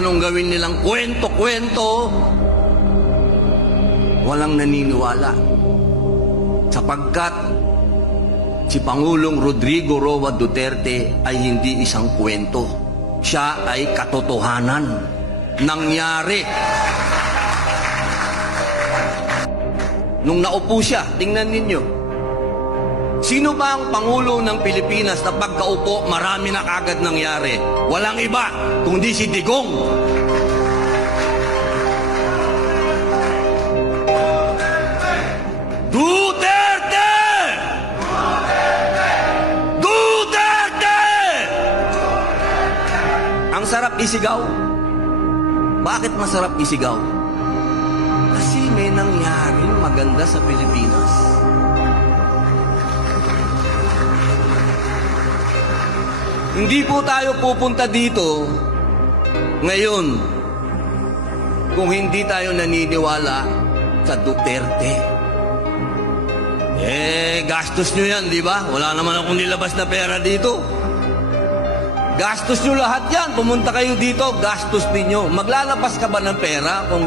anong gawin nilang kwento-kwento, walang naniniwala. Sapagkat si Pangulong Rodrigo Roa Duterte ay hindi isang kwento. Siya ay katotohanan. Nangyari. Nung naupo siya, tingnan ninyo. Sino ba ang Pangulo ng Pilipinas na pagkaupo, marami na kagad nangyari? Walang iba, kundi si Digong. Duterte! Duterte! Ang sarap isigaw. Bakit masarap isigaw? Kasi may nangyaring maganda sa Pilipinas. Hindi po tayo pupunta dito ngayon kung hindi tayo naniniwala sa Duterte. Gastos nyo yan, di ba? Wala naman akong nilabas na pera dito. Gastos nyo lahat yan. Pumunta kayo dito, gastos ninyo. Maglalabas ka ba ng pera kung